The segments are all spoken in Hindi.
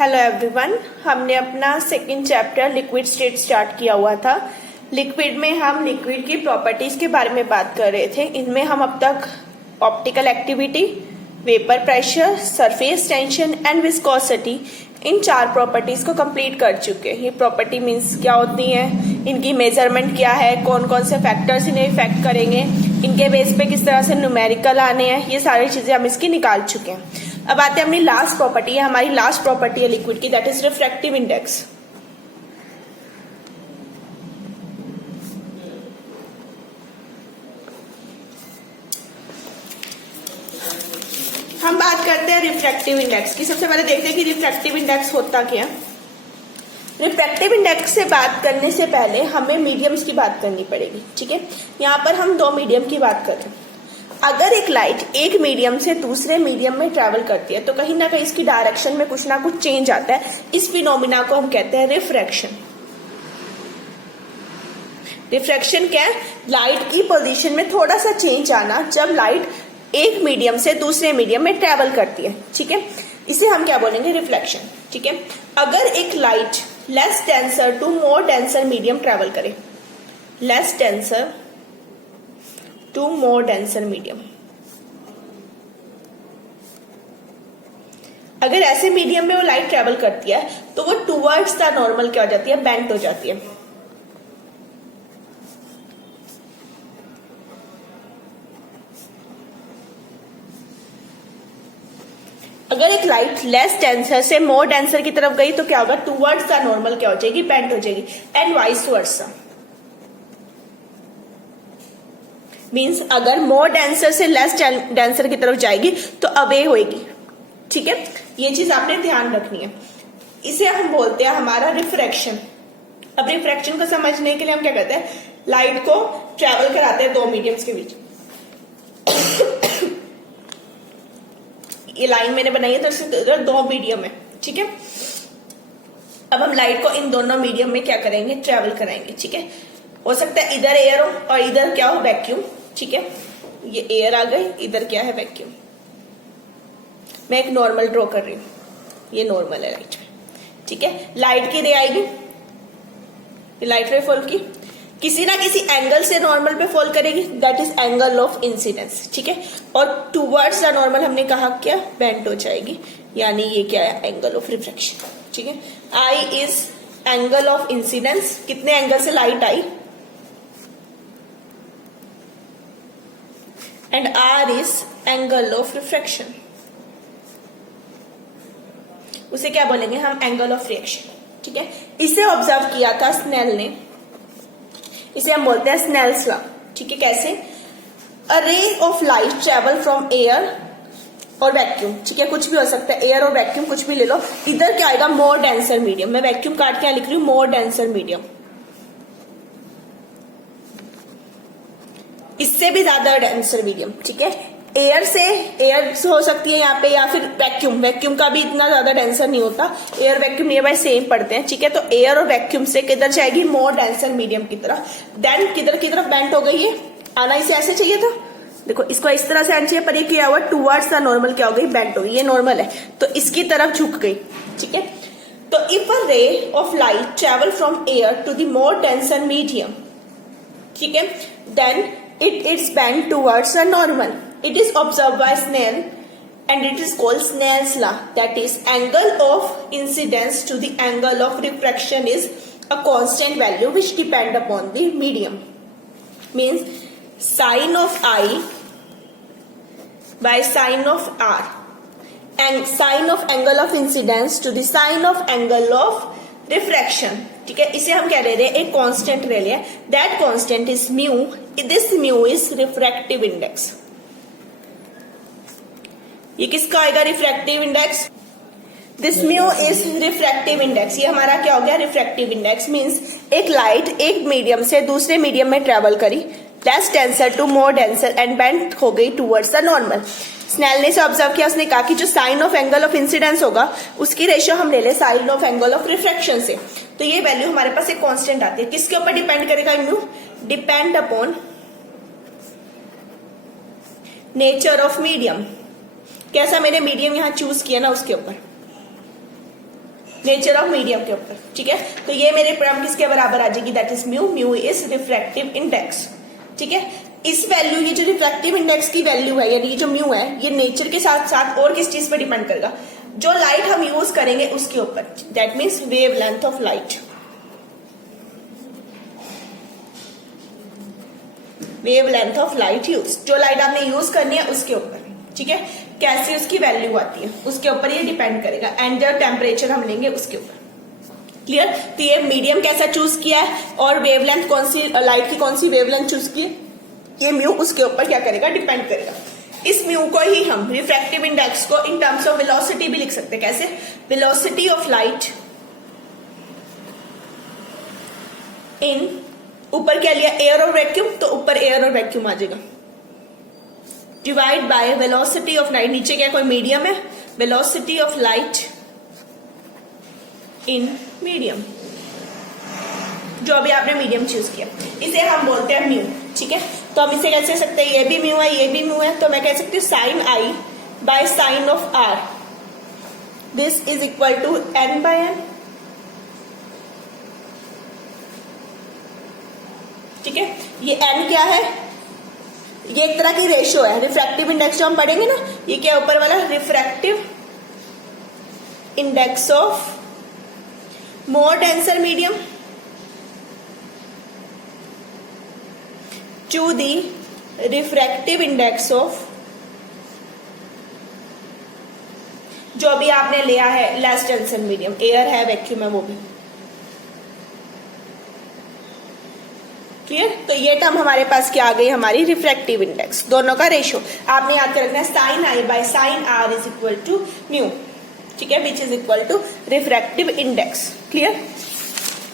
हेलो एवरीवन, हमने अपना second chapter liquid state start किया हुआ था। लिक्विड में हम लिक्विड की प्रॉपर्टीज के बारे में बात कर रहे थे। इनमें हम अब तक optical activity, vapour pressure, surface tension and viscosity, in 4 properties को कंप्लीट कर चुके हैं। ये प्रॉपर्टी मीन्स क्या होती है, इनकी मेजरमेंट क्या है, कौन कौन से फैक्टर्स इन्हें इफेक्ट करेंगे, इनके बेस पे किस तरह से न्यूमेरिकल आने हैं, ये सारी चीजें हम इसकी निकाल चुके हैं। अब आते हैं अपनी लास्ट प्रॉपर्टी है, हमारी लास्ट प्रॉपर्टी है लिक्विड की, दैट इज रिफ्रैक्टिव इंडेक्स। हम बात करते हैं रिफ्रैक्टिव इंडेक्स की। सबसे पहले देखते हैं कि रिफ्रैक्टिव इंडेक्स होता क्या। रिफ्रैक्टिव इंडेक्स से बात करने से पहले हमें मीडियम्स की बात करनी पड़ेगी, ठीक है। यहाँ पर हम 2 मीडियम की बात कर रहे हैं। अगर एक लाइट एक मीडियम से दूसरे मीडियम में ट्रेवल करती है तो कहीं ना कहीं इसकी डायरेक्शन में कुछ ना कुछ चेंज आता है। इस फिनोमिना को हम कहते हैं रिफ्रैक्शन। रिफ्रैक्शन क्या है? लाइट की पोजीशन में थोड़ा सा चेंज आना जब लाइट एक मीडियम से दूसरे मीडियम में ट्रेवल करती है, ठीक है। इसे हम क्या बोलेंगे? रिफ्लेक्शन, ठीक है। अगर एक light less denser to more denser medium travel करे, less denser to more denser medium, अगर ऐसे मीडियम में वो लाइट ट्रेवल करती है तो वो टुवर्ड्स द नॉर्मल क्या हो जाती है? बेंट हो जाती है। अगर एक लाइट लेस डेंसर से मोर डेंसर की तरफ गई तो क्या होगा? टुवर्ड्स द नॉर्मल क्या हो जाएगी? बेंट हो जाएगी। एंड वाइस वर्सा, मीन्स अगर मोर डेंसर से लेस डेंसर की तरफ जाएगी तो अवे होएगी, ठीक है। ये चीज आपने ध्यान रखनी है। इसे हम बोलते हैं हमारा रिफ्रैक्शन। अब रिफ्रैक्शन को समझने के लिए हम क्या करते हैं? लाइट को ट्रेवल कराते हैं 2 मीडियम्स के बीच। ये लाइन मैंने बनाई है तो इससे 2 मीडियम है, ठीक है। अब हम लाइट को इन दोनों मीडियम में क्या करेंगे? ट्रेवल कराएंगे, ठीक है। हो सकता है इधर एयर हो और इधर क्या हो? वैक्यूम, ठीक है। ये एयर आ गई, इधर क्या है? वैक्यूम। मैं एक नॉर्मल ड्रॉ कर रही हूं, ये नॉर्मल है लाइट, ठीक है। लाइट की रे आएगी, ये लाइट रे फॉल की किसी ना किसी एंगल से नॉर्मल पे फॉल करेगी, that is angle of incidence, ठीक है। और टुवर्ड्स द नॉर्मल हमने कहा क्या? बेंट हो जाएगी, यानी ये क्या है? एंगल ऑफ रिफ्रैक्शन, ठीक है। I is angle of incidence, कितने एंगल से लाइट आई, and R is angle of refraction. उसे क्या बोलेंगे हम? एंगल ऑफ रिएक्शन, ठीक है। इसे ऑब्जर्व किया था स्नेल ने, इसे हम बोलते हैं स्नेल्स लॉ, ठीक है। कैसे? A ray of light travel from air और वैक्यूम, ठीक है, कुछ भी हो सकता है, एयर और वैक्यूम कुछ भी ले लो। इधर क्या आएगा? मोर डेंसर मीडियम। मैं वैक्यूम काट के लिख रही हूं मोर डेंसर मीडियम, इससे भी ज्यादा डेंसर मीडियम, ठीक है। एयर से हो सकती है यहाँ पे, या फिर वैक्यूम का भी इतना ज्यादा डेंसर नहीं होता। Air vacuum near by same पड़ते हैं, ठीक है। तो एयर और वैक्यूम से किधर जाएगी? मोर डेंसर मीडियम की तरफ। देन किधर की तरफ बेंट हो गई है? आना इसे ऐसे चाहिए था, देखो इसको इस तरह से आना चाहिए, पर ये क्या हुआ? टुवर्ड्स द नॉर्मल क्या हो गई? बेंट हो गई। ये नॉर्मल है तो इसकी तरफ झुक गई, ठीक है। तो if a ray of light travel from air to the more denser medium, ठीक है, then it is bent towards a normal. It is observed by Snell and it is called Snell's law. That is, angle of incidence to the angle of refraction is a constant value which depend upon the medium. Means sine of I by sine of R and sine of angle of incidence to the sine of angle of refraction, ठीक है। इसे हम क्या ले रहे हैं? एक कांस्टेंट ले लिया, that constant is mu, this mu is refractive index. ये किसका आएगा? Refractive index. This mu is refractive index. ये हमारा क्या हो गया? Refractive index. मींस एक लाइट एक मीडियम से दूसरे मीडियम में ट्रेवल करी, less denser to more denser and bent हो गई टुवर्ड्स द नॉर्मल। स्नेल ने इसे ऑब्जर्व किया, उसने कहा कि जो sine of angle of incidence होगा उसकी रेशियो हम ले ले sine of angle of refraction से, तो ये वैल्यू हमारे पास एक कांस्टेंट आती है। किसके ऊपर डिपेंड करेगा? Mu depend upon nature of medium. कैसा मैंने मीडियम यहां चूज किया ना, उसके ऊपर। नेचर ऑफ मीडियम के ऊपर, ठीक है। तो ये मेरे टर्म किसके बराबर आ जाएगी, that is mu. Mu is refractive index, ठीक है। इस वैल्यू, ये जो रिफ्रैक्टिव इंडेक्स की वैल्यू है, यानी ये जो म्यू है, ये नेचर के साथ साथ और किस चीज पर डिपेंड करेगा, जो लाइट हम यूज करेंगे उसके ऊपर, that means wave length of light. Wave length of light use, जो लाइट आपने यूज करनी है उसके ऊपर, ठीक है। कैसी उसकी वैल्यू आती है उसके ऊपर ये डिपेंड करेगा, एंड जो टेम्परेचर हम लेंगे उसके ऊपर। क्लियर। तो ये मीडियम कैसा चूज किया है और वेवलेंथ कौन सी, लाइट की कौन सी वेवलेंथ चूज की है, ये म्यू उसके ऊपर क्या करेगा, डिपेंड करेगा। इस म्यू को ही हम रिफ्रैक्टिव इंडेक्स को इन टर्म्स ऑफ वेलोसिटी भी लिख सकते हैं। कैसे, वेलोसिटी ऑफ लाइट इन, ऊपर क्या लिया, एयर और वैक्यूम, तो ऊपर एयर और वैक्यूम आ जाएगा, divide by velocity of light, नीचे क्या कोई मीडियम है, velocity of light in medium, जो अभी आपने मीडियम चूज किया, इसे हम बोलते हैं म्यू, ठीक है। तो हम इसे कैसे सकते हैं, ये भी म्यू है, ये भी म्यू है, तो मैं कह सकती हूँ sine I by sine of R, this is equal to N by N, ठीक है। ये एन क्या है, ये एक तरह की रेशियो है, रिफ्रैक्टिव इंडेक्स जो हम पढ़ेंगे ना, ये क्या ऊपर वाला, refractive index of more denser medium to the refractive index of, जो भी आपने लिया है लेस डेंसर मीडियम, एयर है, वैक्यूम है, वो भी। क्लियर। तो ये टर्म हमारे पास क्या आ गई, हमारी रिफ्रैक्टिव इंडेक्स, दोनों का रेशियो आपने याद कर रखना है, sine I by sine R is equal to mu, ठीक है, which is equal to refractive index. Clear.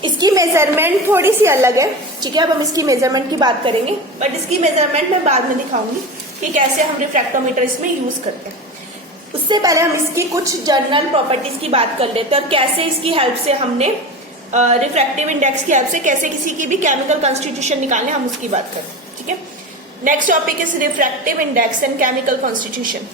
इसकी मेजरमेंट थोड़ी सी अलग है, ठीक है। अब हम इसकी मेजरमेंट की बात करेंगे, बट इसकी मेजरमेंट मैं बाद में दिखाऊंगी कि कैसे हम रिफ्रैक्टोमीटर इसमें यूज करते हैं। उससे पहले हम इसकी कुछ जनरल प्रॉपर्टीज की बात कर लेते हैं और कैसे इसकी हेल्प से हमने रिफ्रैक्टिव इंडेक्स की हेल्प से कैसे किसी की भी केमिकल कॉन्स्टिट्यूशन निकालने, हम उसकी बात करें, ठीक है। Next topic is refractive index and chemical constitution.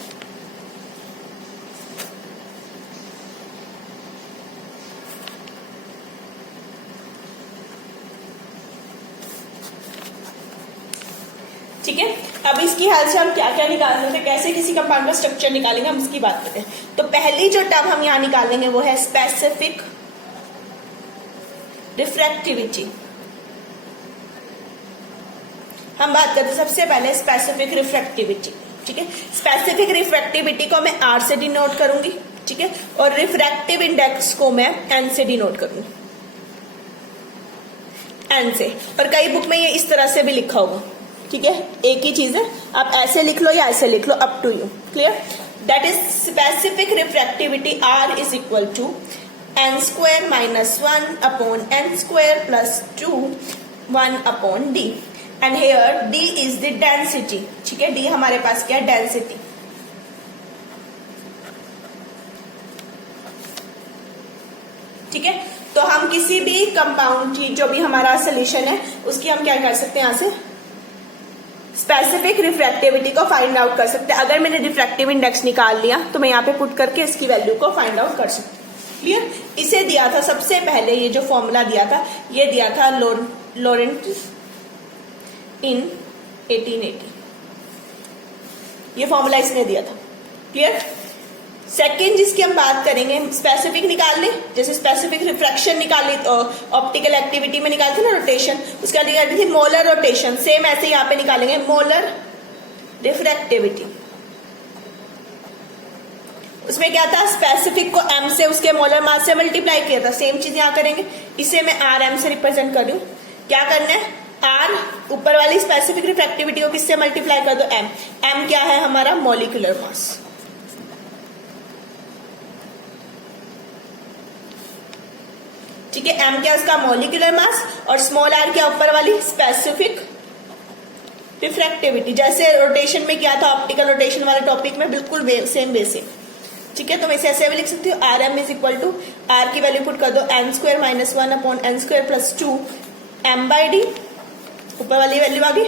ठीक है। अब इसकी हेल्प से हम क्या क्या निकाल सकते हैं, कैसे किसी कंपाउंड का स्ट्रक्चर निकालेंगे, हम इसकी बात करते हैं। तो पहली जो टर्म हम यहां निकालेंगे वो है स्पेसिफिक रिफ्रैक्टिविटी। हम बात करते हैं सबसे पहले स्पेसिफिक रिफ्रैक्टिविटी, ठीक है। स्पेसिफिक रिफ्रैक्टिविटी को मैं आर से डिनोट करूंगी, ठीक है, और रिफ्रैक्टिव इंडेक्स को मैं एन से डिनोट करूंगी, एन से। और कई बुक में ये इस तरह से भी लिखा होगा, ठीक है, एक ही चीज है, आप ऐसे लिख लो या ऐसे लिख लो, up to you. Clear. That is specific refractivity r is equal to n square minus 1 upon n square plus 2 1 upon d, and here d is the density, ठीक है। d हमारे पास क्या है, डेंसिटी, ठीक है। तो हम किसी भी कंपाउंड की जो भी हमारा सोल्यूशन है उसकी हम क्या कर सकते हैं, यहां से स्पेसिफिक रिफ्रैक्टिविटी को फाइंड आउट कर सकते हैं। अगर मैंने रिफ्रैक्टिव इंडेक्स निकाल लिया तो मैं यहाँ पे पुट करके इसकी वैल्यू को फाइंड आउट कर सकती हूँ। क्लियर। इसे दिया था सबसे पहले, ये जो फॉर्मूला दिया था, ये दिया था लॉरेंट इन 1880, ये फॉर्मूला इसने दिया था। क्लियर। सेकेंड जिसकी हम बात करेंगे, स्पेसिफिक निकाल ली, जैसे स्पेसिफिक रिफ्रैक्शन निकाल ली, ऑप्टिकल एक्टिविटी में निकालते थे ना रोटेशन, उसका निकालती थी मोलर रोटेशन, सेम ऐसे यहाँ पे निकालेंगे मोलर रिफ्रैक्टिविटी। उसमें क्या था, स्पेसिफिक को m से उसके मोलर मास से मल्टीप्लाई किया था, सेम चीज यहां करेंगे। इसे मैं आर एम से रिप्रेजेंट कर रही हूं। क्या करना है, आर ऊपर वाली स्पेसिफिक रिफ्रैक्टिविटी को किससे मल्टीप्लाई कर दो, m। m क्या है हमारा, मॉलिक्यूलर मास, ठीक है। m क्या उसका मॉलिक्यूलर मास, और स्मॉल r क्या ऊपर वाली स्पेसिफिक रिफ्रैक्टिविटी। जैसे रोटेशन में क्या था, ऑप्टिकल रोटेशन वाले टॉपिक में, बिल्कुल सेम बेसिक, ठीक है। तो मैं इसे ऐसे भी लिख सकती हूँ, R M is equal to, R की वैल्यू पुट कर दो n square minus 1 upon n square plus 2 m by D, ऊपर वाली वैल्यू आ गई,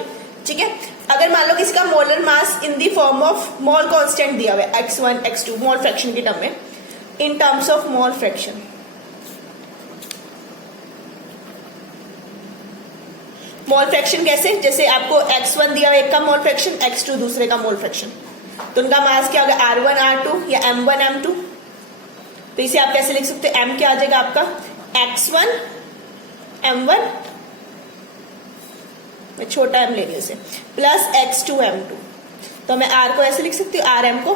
ठीक है। अगर मान लो किसी का molar mass in the form of mole constant दिया हुआ है x1 x2 मोल फ्रैक्शन के टर्म में, in terms of mole fraction, mole fraction कैसे, जैसे आपको x1 दिया हुआ एक का मोल फ्रैक्शन, x2 दूसरे का मोल फ्रैक्शन, तो उनका मास क्या होगा R1 R2 या M1 M2। तो इसे आप कैसे लिख सकते हो, m क्या आ जाएगा आपका x1 M1, मैं छोटा m ले रही हूं इसे, प्लस x2 M2। तो मैं r को ऐसे लिख सकती हूँ, rm को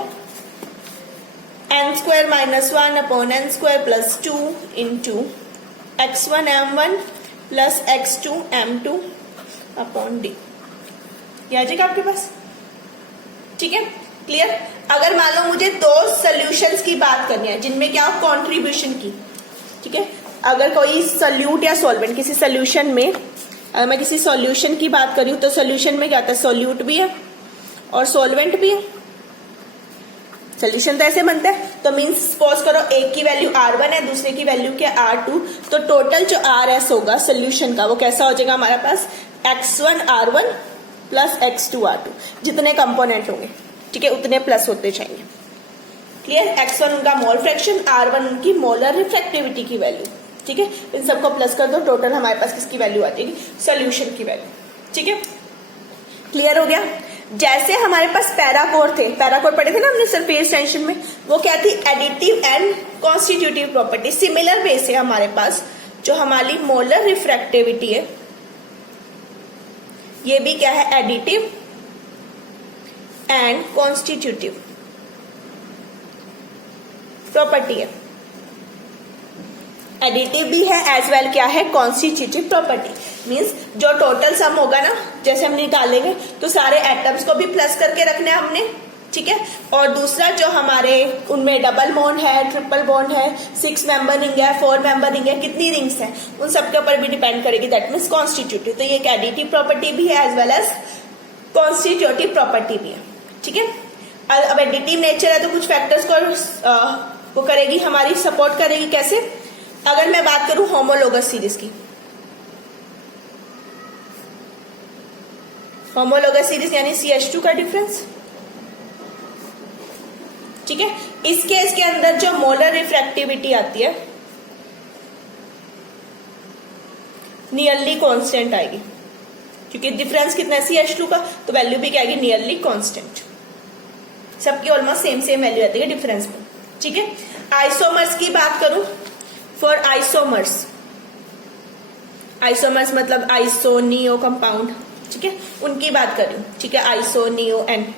n² - 1 upon n² plus 2 into x1 M1 plus x2 M2 upon D. ये आ जाएगा आपके पास, ठीक है, क्लियर। अगर मान लो मुझे दो सॉल्यूशंस की बात करनी है जिनमें क्या कंट्रीब्यूशन की, ठीक है, अगर कोई सॉल्यूट या सॉल्वेंट किसी सॉल्यूशन में, अगर मैं किसी सॉल्यूशन की बात करी हूं तो सॉल्यूशन में क्या आता है, सॉल्यूट भी है और सॉल्वेंट भी है। सोल्यूशन तो ऐसे बनता है, तो मीन्स सपोज करो एक की वैल्यू R1 है, दूसरे की वैल्यू क्या R2, तो टोटल जो RS होगा सोल्यूशन का वो कैसा हो जाएगा हमारे पास x1 R1 plus x2 R2, जितने कंपोनेंट होंगे, ठीक है, उतने प्लस होते जाएंगे, क्लियर। x1 उनका मोल फ्रैक्शन, R1 उनकी मोलर रिफ्रैक्टिविटी की वैल्यू, ठीक है, इन सबको प्लस कर दो, टोटल हमारे पास किसकी वैल्यू आ जाएगी, सोल्यूशन की वैल्यू, ठीक है, क्लियर हो गया। जैसे हमारे पास पैराकोर थे, पैराकोर पढ़े थे ना हमने सरफेस टेंशन में, वो क्या थी, additive and constitutive property. Similar way से हमारे पास जो हमारी मोलर रिफ्रैक्टिविटी है ये भी क्या है, एडिटिव एंड कॉन्स्टिट्यूटिव प्रॉपर्टी है, एडिटिव भी है एज वेल क्या है, कॉन्स्टिट्यूटिव प्रॉपर्टी। मींस जो टोटल सम होगा ना, जैसे हम निकालेंगे तो सारे एटम्स को भी प्लस करके रखना है हमने, ठीक है, और दूसरा जो हमारे उनमें डबल बॉन्ड है, ट्रिपल बॉन्ड है, 6 मेंबर रिंग है, 4 मेंबर रिंग है, कितनी रिंग्स है उन सबके ऊपर भी डिपेंड करेगी, दैट मीन्स कॉन्स्टिट्यूटिव। तो ये एक एडिटिव प्रॉपर्टी भी है as well as constitutive property भी है, ठीक है। अब एडिटिव नेचर है तो कुछ फैक्टर्स को वो करेगी, हमारी सपोर्ट करेगी, कैसे, अगर मैं बात करूं होमोलोगस सीरीज की, होमोलोगस सीरीज यानी CH2 का डिफरेंस, ठीक है, इस केस के अंदर जो मोलर रिफ्रैक्टिविटी आती है नियरली कांस्टेंट आएगी, क्योंकि डिफरेंस कितना है CH2 का, तो वैल्यू भी क्या आएगी, नियरली कांस्टेंट, सबकी ऑलमोस्ट सेम वैल्यू आती है डिफरेंस में, ठीक है। आइसोमर्स की बात करूं, फॉर आइसोमर्स, आइसोमर्स मतलब आइसो नियो कंपाउंड, ठीक है, उनकी बात कर रही हूं, ठीक है, आइसो नियो एन,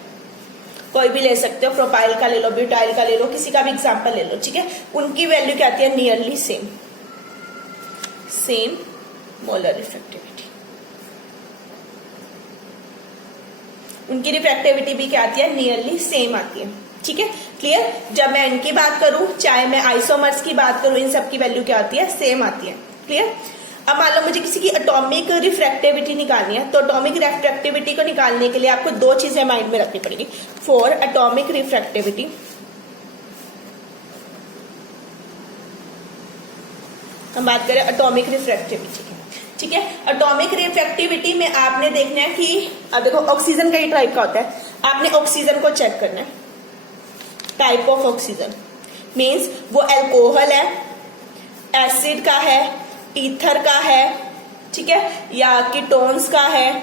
कोई भी ले सकते हो, प्रोपाइल का ले लो, ब्यूटाइल का ले लो, किसी का भी एग्जांपल ले लो, ठीक है, उनकी वैल्यू क्या आती है, नियरली सेम मोलर रिफ्रैक्टिविटी, उनकी रिफ्रैक्टिविटी भी क्या आती है, नियरली सेम आती है, ठीक है, क्लियर। जब मैं इनकी बात करूं, चाहे मैं आइसोमर्स की बात करूं, इन सब की वैल्यू क्या आती है, सेम आती है, क्लियर। अब मान लो मुझे किसी की एटॉमिक रिफ्रैक्टिविटी निकालनी है, तो एटॉमिक रिफ्रैक्टिविटी को निकालने के लिए आपको दो चीजें माइंड में रखनी पड़ेगी। फॉर एटॉमिक रिफ्रैक्टिविटी, हम बात करें एटॉमिक रिफ्रैक्टिविटी की, ठीक है, एटॉमिक रिफ्रैक्टिविटी में आपने देखना है कि अब देखो ऑक्सीजन कई टाइप का होता है, आपने ऑक्सीजन को चेक करना है, टाइप ऑफ ऑक्सीजन मीन्स वो अल्कोहल है, एसिड का है, ईथर का है, ठीक है, या कीटोन्स का है,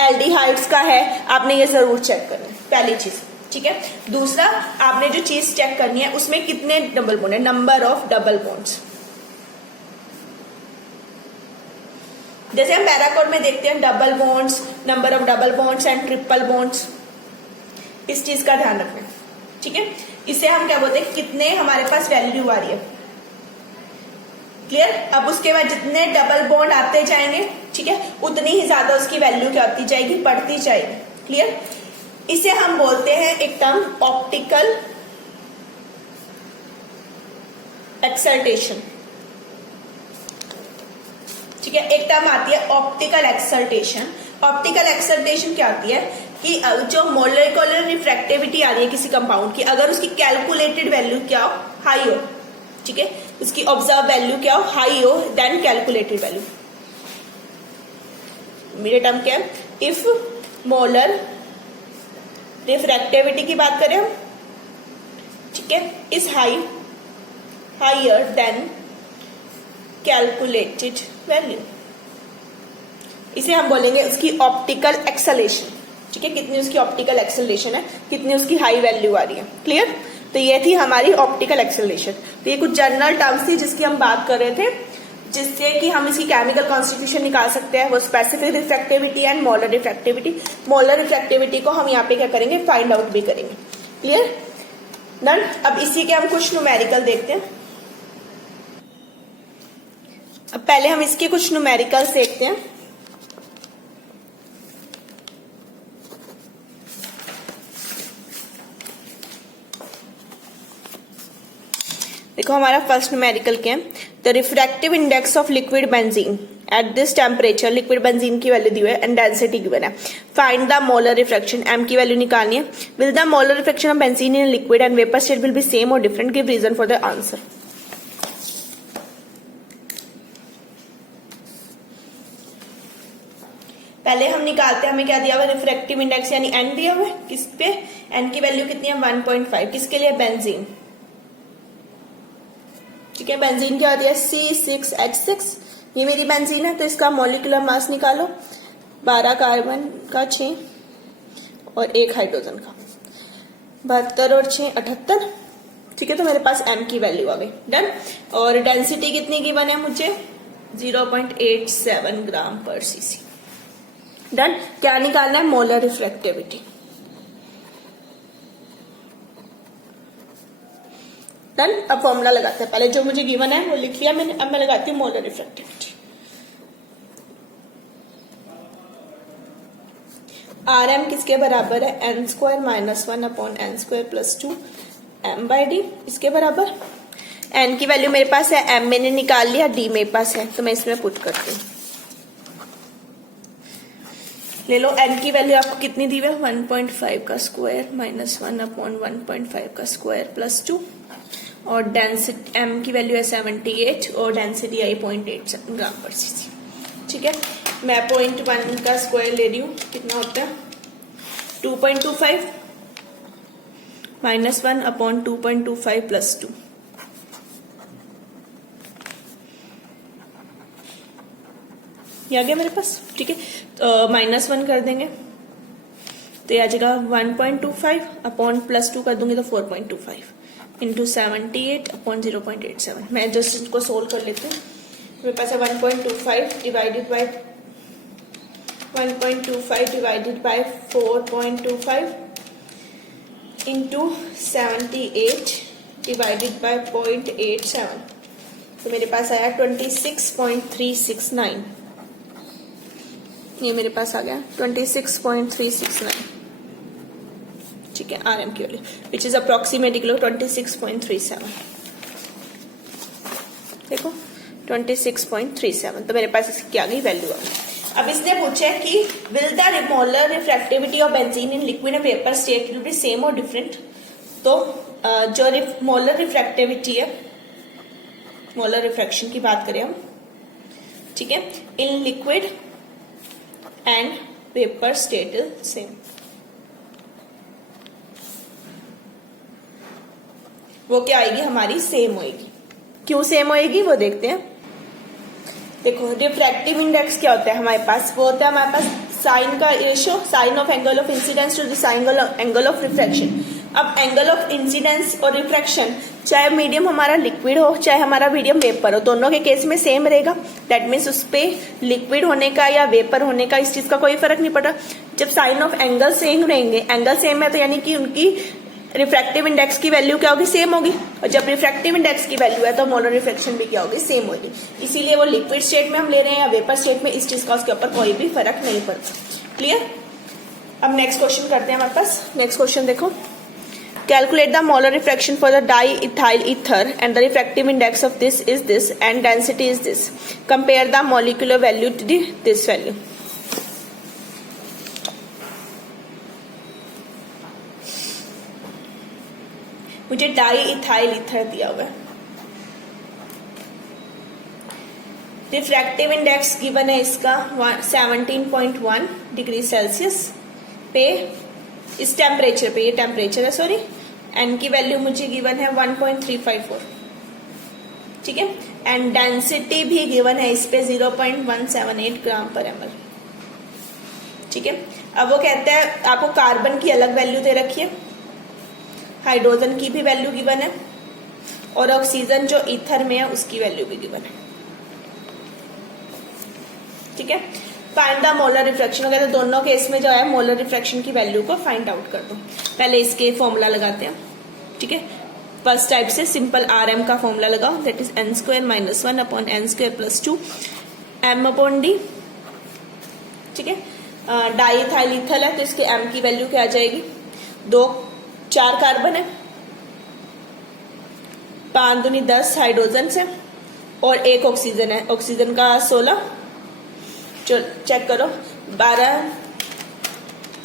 एल्डिहाइड्स का है, आपने ये जरूर चेक करना है, पहली चीज, ठीक है। दूसरा आपने जो चीज चेक करनी है उसमें कितने डबल बॉन्ड है, नंबर ऑफ डबल बॉन्ड्स। जैसे हम पैराकोड में देखते हैं double bonds, number of double bonds and triple bonds, इस चीज का ध्यान रखना, ठीक है। इसे हम क्या बोलते हैं, कितने हमारे पास वैल्यू आ रही है, क्लियर। अब उसके बाद जितने डबल बॉन्ड आते जाएंगे, ठीक है, उतनी ही ज्यादा उसकी वैल्यू क्या होती जाएगी, बढ़ती जाएगी, क्लियर। इसे हम बोलते हैं एक टर्म ऑप्टिकल एक्सल्टेशन, ठीक है, एक टर्म आती है ऑप्टिकल एक्सल्टेशन। ऑप्टिकल एक्सल्टेशन क्या होती है कि जो मोलेकुलर रिफ्रैक्टिविटी आ रही है किसी कंपाउंड की, अगर उसकी कैलकुलेटेड वैल्यू क्या हो, हाई हो, ठीक है, उसकी ऑब्जर्व वैल्यू क्या हो, हाई हो देन कैलकुलेटेड वैल्यू। मेरे टर्म क्या है, इफ मोलर रिफ्रैक्टिविटी की बात करें हम, ठीक है, is higher than calculated value, इसे हम बोलेंगे उसकी ऑप्टिकल एक्सेलेरेशन। ठीक है, कितनी उसकी ऑप्टिकल एक्सेलेरेशन है, कितनी उसकी हाई वैल्यू आ रही है। क्लियर? तो ये थी हमारी ऑप्टिकल एक्सेलेरेशन। तो ये कुछ जनरल टर्म्स थी जिसकी हम बात कर रहे थे, जिससे कि हम इसकी केमिकल कॉन्स्टिट्यूशन निकाल सकते हैं। वो specific refractivity and molar refractivity. Molar refractivity को हम यहाँ पे क्या करेंगे, फाइंड आउट भी करेंगे। क्लियर? डन। अब इसी के हम कुछ न्यूमेरिकल देखते हैं। अब पहले हम इसके कुछ न्यूमेरिकल्स देखते हैं। देखो हमारा फर्स्ट न्यूमेरिकल क्या है, the refractive index of liquid benzene at this temperature. Liquid benzene की वैल्यू दी हुई है एंड डेंसिटी गिवन है। Find the molar refraction, M की वैल्यू निकालनी है। Will the molar refraction of benzene in liquid and vapour state will be same और different, give reason for the answer. पहले हम निकालते हैं, हमें क्या दिया हुआ, रिफ्रैक्टिव इंडेक्स यानी एन दिया हुआ है। किस पे? एन की वैल्यू कितनी है, 1.5। किसके लिए? बेंजीन। ठीक है, बेंजीन क्या होती है, C6H6। ये मेरी बेंजीन है, तो इसका मॉलिक्यूलर मास निकालो, 12 कार्बन का 6 और 1 हाइड्रोजन का, 72 और 6 78। ठीक है, तो मेरे पास एम की वैल्यू आ गई। डन। और डेंसिटी कितनी गिवन है मुझे, 0.87 ग्राम पर सीसी। डन। क्या निकालना है, मोलर रिफ्रैक्टिविटी। डन। अब फॉर्मूला लगाते हैं। पहले जो मुझे गिवन है वो लिख लिया मैंने, अब मैं लगाती हूँ मोलर रिफ्रैक्टिविटी। आर एम किसके बराबर है, N square minus 1 upon N square plus 2 M by D. इसके बराबर एन की वैल्यू मेरे पास है, एम मैंने निकाल लिया, डी मेरे पास है, तो मैं इसमें पुट करती हूँ। ले लो, एन की वैल्यू आपको कितनी दी हुई है, 1.5 का स्क्वायर माइनस 1 अपॉन 1.5 का स्क्वायर प्लस 2, और डेंसिटी एम की वैल्यू है 78 और डेंसिटी आई 0.87 ग्राम पर सीसी। ठीक है, मैं 0.1 का स्क्वायर ले रही हूँ, कितना होता है 2.25 माइनस 1 अपॉन 2.25 प्लस 2। ये आ गया मेरे पास। ठीक है, तो -1 कर देंगे तो ये आ जाएगा 1.25 अपॉन प्लस 2 कर दूंगी तो 4.25 इंटू 78 अपॉन 0.87। मैं जस्ट इसको सोल्व कर लेती हूँ। मेरे पास है 1.25 divided by 4.25 into 78 divided by 0.87, तो मेरे पास आया 26.369। ये मेरे पास आ गया 26.369। ठीक है, आर एम की वैल्यू विच इज अप्रोक्सीमेटली 26.37। देखो 26.37, तो मेरे पास इसकी क्या गई वैल्यू आ गई। अब इसने पूछा है कि will the molar refractivity of benzene in liquid and vapour state will be same और डिफरेंट। तो जो मोलर रिफ्रैक्टिविटी है, मोलर रिफ्रैक्शन की बात करें हम, ठीक है, इन liquid and vapour state is same. वो क्या आएगी हमारी, सेम होएगी। क्यों सेम होएगी वो देखते हैं। देखो रिफ्रैक्टिव इंडेक्स क्या होता है हमारे पास, वो होता है हमारे पास साइन का ratio, sine of angle of incidence to the angle of refraction. अब एंगल ऑफ इंसिडेंस और रिफ्रैक्शन चाहे मीडियम हमारा लिक्विड हो चाहे हमारा मीडियम वेपर हो, दोनों के केस में सेम रहेगा। दैट मीन्स उस पे लिक्विड होने का या वेपर होने का इस चीज का कोई फर्क नहीं पड़ा। जब साइन ऑफ एंगल सेम रहेंगे, एंगल सेम है तो यानी कि उनकी रिफ्रैक्टिव इंडेक्स की वैल्यू क्या होगी, सेम होगी। और जब रिफ्रैक्टिव इंडेक्स की वैल्यू है तो मोलर रिफ्रैक्शन भी क्या होगी, सेम होगी। इसीलिए वो लिक्विड स्टेट में हम ले रहे हैं या वेपर स्टेट में, इस चीज का उसके ऊपर कोई भी फर्क नहीं पड़ता। क्लियर। अब नेक्स्ट क्वेश्चन करते हैं हमारे पास। नेक्स्ट क्वेश्चन देखो, calculate the molar refraction for the diethyl ether and the refractive index of this is this and density is this. Compare the molecular value to this value. मुझे डाईइथाइल ईथर दिया हुआ है। रिफ्रैक्टिव इंडेक्स गिवन है इसका 17.1 डिग्री सेल्सियस पे, इस टेम्परेचर पे, ये टेम्परेचर है सॉरी, एन की वैल्यू मुझे गिवन है 1.354। ठीक है, एंड डेंसिटी भी गिवन है इस पे 0.178 ग्राम पर ml। ठीक है। अब वो कहते हैं आपको कार्बन की अलग वैल्यू दे रखी है, हाइड्रोजन की भी वैल्यू गिवन है, और ऑक्सीजन जो ईथर में है उसकी वैल्यू भी गिवन है। ठीक है। फाइंड द मोलर रिफ्रैक्शन हो गया, तो दोनों केस में जो है मोलर रिफ्रैक्शन की वैल्यू को फाइंड आउट कर दो। पहले इसके फॉर्मूला लगाते हैं। ठीक है, फर्स्ट टाइप से सिंपल RM का फॉर्मूला लगाओ, that is n² - 1 upon n² + 2 m upon d। ठीक है, डाईइथाइल ईथर है तो इसके m की वैल्यू क्या आ जाएगी, 4 कार्बन है, 5 दूनी 10 हाइड्रोजन है और 1 ऑक्सीजन है, ऑक्सीजन का 16। चलो चेक करो, 12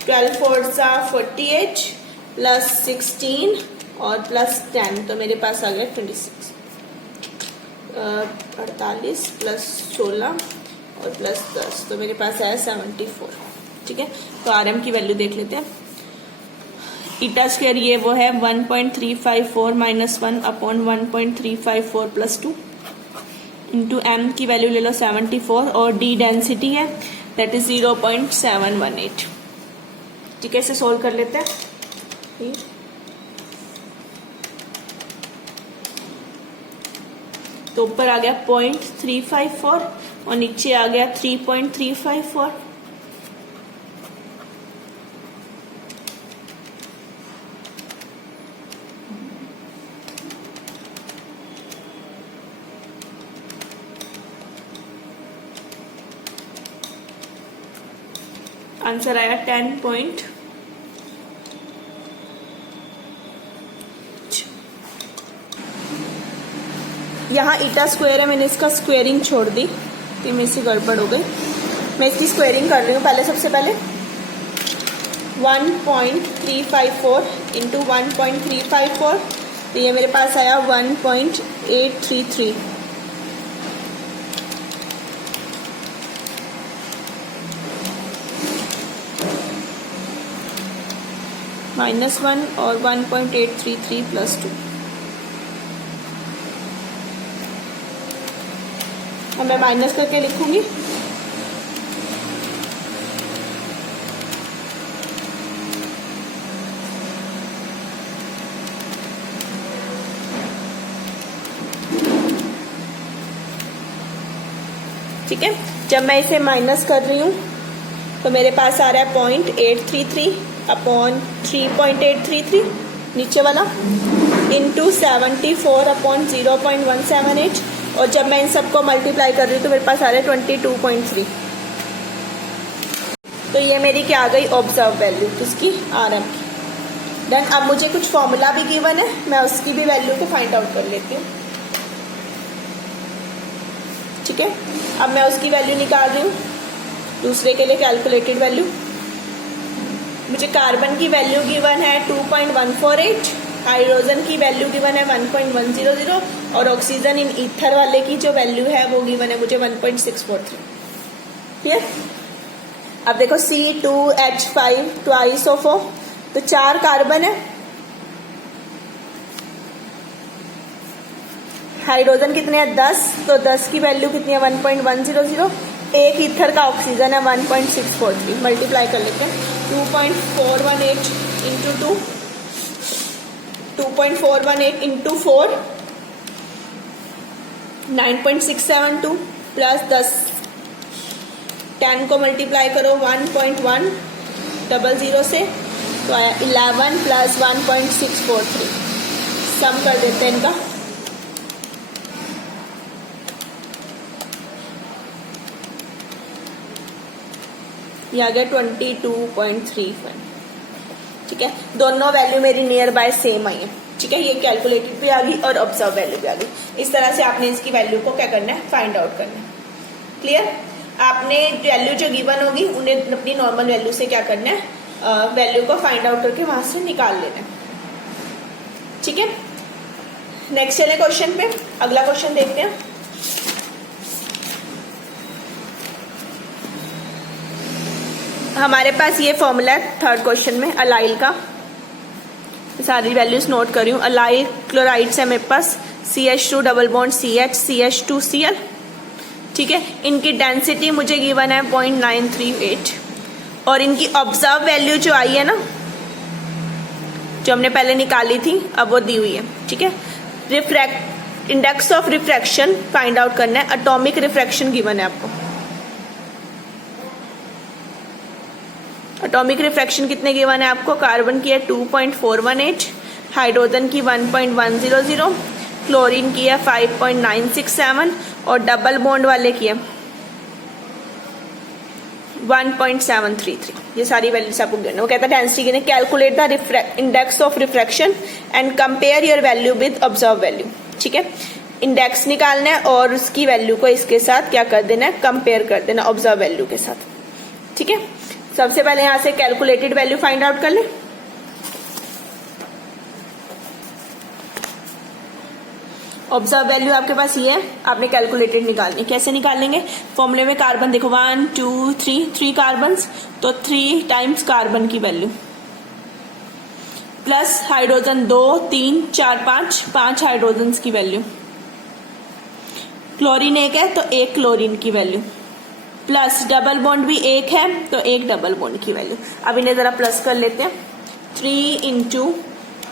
12 4 48 प्लस 16 और प्लस 10, तो मेरे पास आ गया 26। 48 प्लस 16 और प्लस 10, तो मेरे पास आया 74। ठीक है, तो RM की वैल्यू देख लेते हैं। ईटा स्क्वायर ये वो है 1.354 - 1 अपॉन 1.354 + 2 इंटू M की वैल्यू ले लो 74 और D डेंसिटी है दैट इज 0.718। ठीक है, इसे सोल्व कर लेते हैं। तो ऊपर आ गया 0.354 और नीचे आ गया 3.354। आंसर आया 10. यहाँ ईटा स्क्वायर है, मैंने इसका स्क्वेयरिंग छोड़ दी, तो मेरे से गड़बड़ हो गई। मैं इसकी स्क्वेयरिंग कर रही हूँ। पहले सबसे पहले 1.354 इंटू 1.354, तो ये मेरे पास आया 1.833। -1 और 1.833 + 2। अब मैं माइनस करके लिखूंगी। ठीक है, जब मैं इसे माइनस कर रही हूँ तो मेरे पास आ रहा है 0.833 अपॉन 3.833 नीचे वाला इंटू 74 अपॉन 0.178, और जब मैं इन सबको मल्टीप्लाई कर रही हूँ तो मेरे पास आ रहा है 22.3। तो ये मेरी क्या आ गई, ऑब्जर्व वैल्यू किसकी, RM की। देन अब मुझे कुछ फॉर्मूला भी गिवन है, मैं उसकी भी वैल्यू को फाइंड आउट कर लेती हूँ। ठीक है, अब मैं उसकी वैल्यू निकाल रही हूँ, दूसरे के लिए कैलकुलेटेड वैल्यू। मुझे कार्बन की वैल्यू गिवन है 2.148, हाइड्रोजन की वैल्यू गिवन है 1.100 और ऑक्सीजन इन ईथर वाले की जो वैल्यू है वो गिवन है मुझे 1.643। ठीक है, अब देखो C2H5 ट्वाइस ऑफ O, तो 4 कार्बन है, हाइड्रोजन कितने हैं 10, तो 10 की वैल्यू कितनी है 1.100, एक ईथर का ऑक्सीजन है 1.643। मल्टीप्लाई कर लेते हैं, 2.418 इंटू 2, 2.418 इंटू 4 9.672 प्लस 10, 10 को मल्टीप्लाई करो 1.100 से, तो आया 11 प्लस 1.643। सम कर देते हैं इनका, ये आ गया 22.35। ठीक है, दोनों वैल्यू मेरी नियर बाय सेम आई है। ठीक है, ये कैलकुलेटेड भी आ गई और ऑब्जर्व वैल्यू भी आ गई। इस तरह से आपने इसकी वैल्यू को क्या करना है, फाइंड आउट करना है। क्लियर, आपने वैल्यू जो गिवन होगी उन्हें अपनी नॉर्मल वैल्यू से क्या करना है, वैल्यू को फाइंड आउट करके वहां से निकाल लेना है। ठीक है, नेक्स्ट चले क्वेश्चन पे, अगला क्वेश्चन देखते हैं। हमारे पास ये फॉर्मूला है थर्ड क्वेश्चन में अलाइल का, सारी वैल्यूज नोट कर रही हूँ। अलाइल क्लोराइड्स है मेरे पास CH2 double bond CH CH2Cl। ठीक है, इनकी डेंसिटी मुझे गिवन है 0.938 और इनकी ऑब्जर्व वैल्यू जो आई है ना, जो हमने पहले निकाली थी, अब वो दी हुई है। ठीक है, index of refraction find out करना है। एटॉमिक रिफ्रैक्शन गिवन है आपको। एटॉमिक रिफ्रैक्शन कितने गिवन है आपको? कार्बन की है 2.418, हाइड्रोजन की 1.100, क्लोरीन की है 5.967 और डबल बॉन्ड वाले की है 1.733। ये सारी वैल्यूज आपको गिवन है। वो कहता है density given, calculate the index of refraction and compare your value with observe value. ठीक है, इंडेक्स निकालना है और उसकी वैल्यू को इसके साथ क्या कर देना है? कंपेयर कर देना ऑब्जर्व वैल्यू के साथ। ठीक है, सबसे पहले यहां से कैलकुलेटेड वैल्यू फाइंड आउट कर ले। ऑब्जर्व वैल्यू आपके पास ये है, आपने कैलकुलेटेड निकालनी। कैसे निकालेंगे? फॉर्मूले में कार्बन देखो 1 2 3 कार्बन, तो 3 टाइम्स कार्बन की वैल्यू प्लस हाइड्रोजन 2 3 4 5 हाइड्रोजन की वैल्यू, क्लोरीन 1 है तो 1 क्लोरीन की वैल्यू, प्लस डबल बॉन्ड भी 1 है तो 1 डबल बॉन्ड की वैल्यू। अब इन्हें जरा प्लस कर लेते हैं। 3 इंटू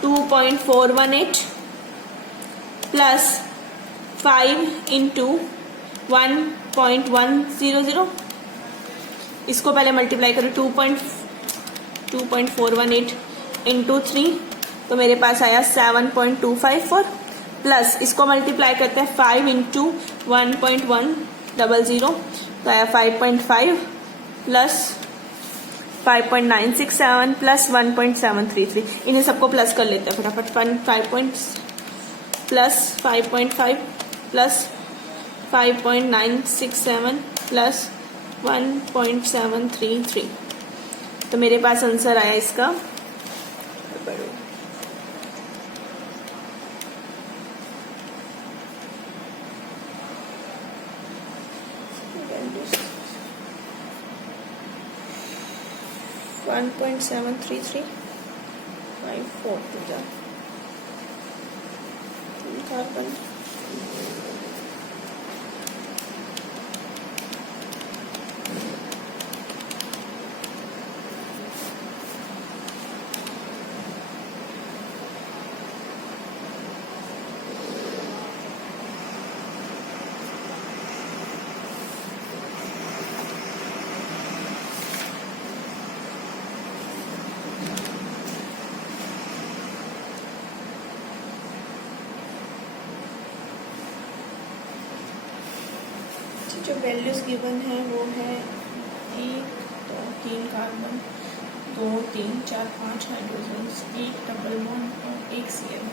2.418 प्लस 5 इंटू 1.100, इसको पहले मल्टीप्लाई करो 2.418 इंटू 3, तो मेरे पास आया 7.254, प्लस इसको मल्टीप्लाई करते हैं 5 इंटू 1.100, तो आया 5.5 प्लस 5.967 प्लस 1.733। इन्हें सबको प्लस कर लेते हैं फटाफट। 5 प्लस 5.5 प्लस 5.967 प्लस 1.733, तो मेरे पास आंसर आया इसका 1.733 5 कार्बन। जो वैल्यूज गिवन है वो है 1 2 3 कार्बन, 2 3 4 5 हाइड्रोजन, 1 डबल बॉन्ड और 1 Cl।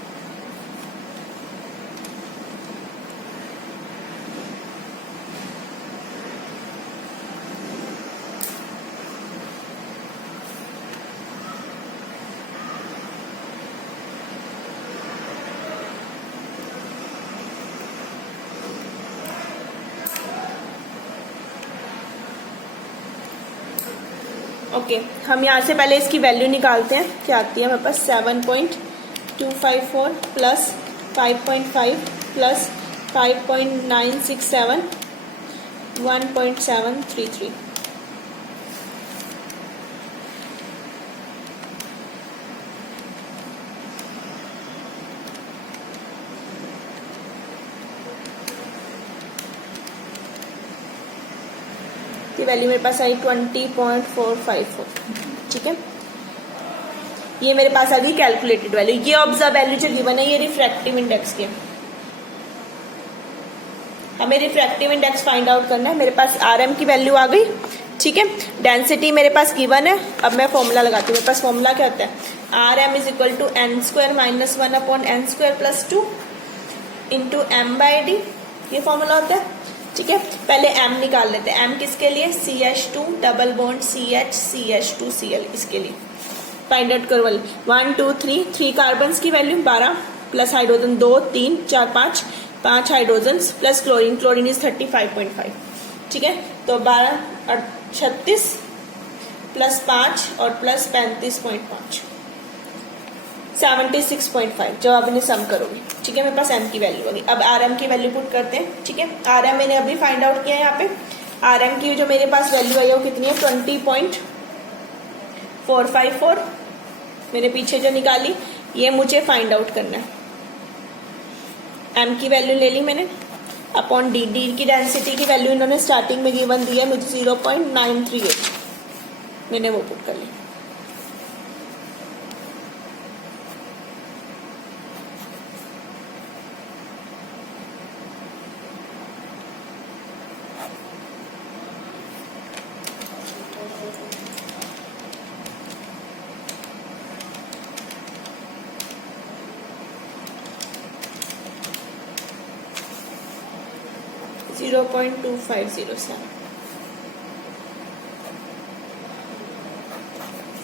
ओके, हम यहाँ से पहले इसकी वैल्यू निकालते हैं। क्या आती है हमारे पास? 7.254 प्लस 5.5 प्लस 5.967 1.733। की वैल्यू मेरे पास आई 20.454। ठीक है, ये मेरे पास आ गई कैलकुलेटेड वैल्यू। ये ऑब्जर्व वैल्यू जो गिवन है ये रिफ्रैक्टिव इंडेक्स की है। हमें रिफ्रैक्टिव इंडेक्स फाइंड आउट करना है। मेरे पास आरएम की वैल्यू आ गई। ठीक है, डेंसिटी मेरे पास गिवन है। अब मैं फॉर्मूला लगाती हूँ। मेरे पास फॉर्मूला क्या होता है? RM is equal to n² minus 1/n² plus 2 into m/d, ये फॉर्मूला होता है। ठीक है, पहले m निकाल लेते हैं। m किसके लिए? CH2 double bond CH CH2Cl, इसके लिए फाइंड आउट करो। 1 2 3 कार्बन की value 12 plus hydrogen 2 3 4 5 hydrogen plus chlorine is 35.5। ठीक है, तो 12 और 36 प्लस 5 और प्लस 35.5 76.5। जवाब इन्हें सम करोगे। ठीक है, मेरे पास m की वैल्यू होगी। अब rm की वैल्यू पुट करते हैं। ठीक है, rm मैंने अभी फाइंड आउट किया है। यहाँ पे rm की जो मेरे पास वैल्यू आई है वो कितनी है? 454 मैंने पीछे जो निकाली, ये मुझे फाइंड आउट करना है। एम की वैल्यू ले ली मैंने अपॉन डी, डी की डेंसिटी की वैल्यू इन्होंने स्टार्टिंग में गिवन दी है मुझे 0.938, मैंने वो पुट कर ली। जीरो 0.2507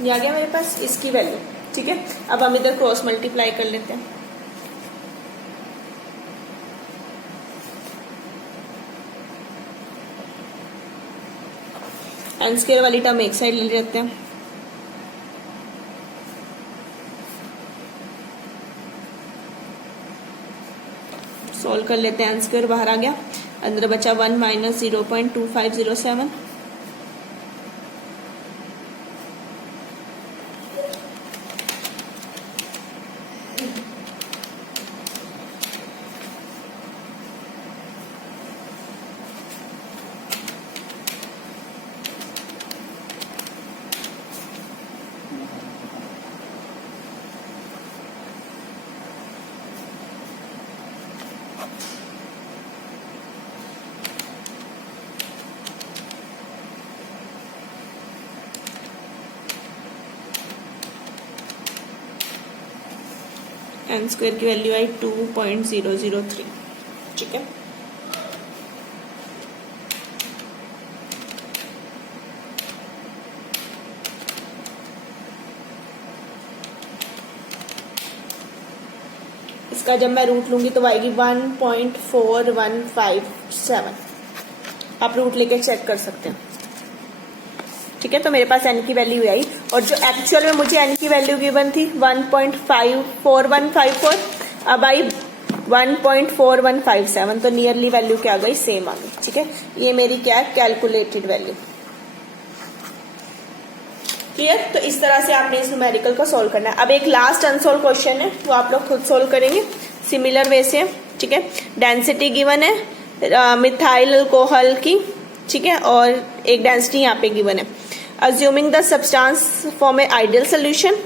ये आ गया मेरे पास इसकी वैल्यू। ठीक है, अब हम इधर क्रॉस मल्टीप्लाई कर लेते हैं। एन स्क्वायर वाली टर्म एक साइड ले लेते हैं, सोल्व कर लेते हैं। एन स्क्वायर बाहर आ गया, अंदर बचा 1 माइनस 0.2507। एन स्क्वायर की वैल्यू आई 2.003। ठीक है, इसका जब मैं रूट लूंगी तो आएगी 1.4157। आप रूट लेके चेक कर सकते हैं। ठीक है, तो मेरे पास एन की वैल्यू आई, और जो एक्चुअल में मुझे एन की वैल्यू गिवन थी 1.4154, अब आई 1.4157, तो नियरली वैल्यू क्या आ गई, सेम आ गई। ठीक है, ये मेरी क्या है, कैलकुलेटेड वैल्यू। क्लियर? तो इस तरह से आपने इस न्यूमेरिकल को सोल्व करना है। अब एक लास्ट अनसोल्व क्वेश्चन है, वो आप लोग खुद सोल्व करेंगे सिमिलर वे से। ठीक है, डेंसिटी गिवन है मिथाइल अल्कोहल की, ठीक है, और एक डेंसिटी यहाँ पे गिवन है। Assuming the substance form a ideal solution,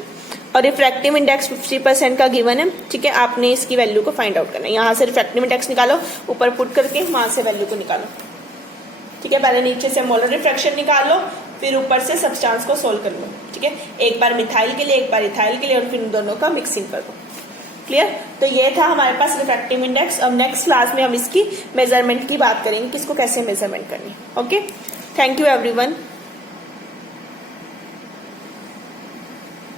और रिफ्रैक्टिव इंडेक्स 50% का गिवन है। ठीक है, आपने इसकी वैल्यू को फाइंड आउट करना है। यहाँ से रिफ्रैक्टिव इंडेक्स निकालो, ऊपर पुट करके वहां से वैल्यू को निकालो। ठीक है, पहले नीचे से मोलर रिफ्रैक्शन निकाल लो, फिर ऊपर से सब्सटेंस को सोल्व कर लो। ठीक है, एक बार मिथाइल के लिए, एक बार इथाइल के लिए, और फिर इन दोनों का मिक्सिंग कर दो। क्लियर? तो ये था हमारे पास रिफ्रैक्टिव इंडेक्स। अब नेक्स्ट क्लास में हम इसकी मेजरमेंट की बात करेंगे, किसको कैसे मेजरमेंट करनी। Okay, thank you everyone.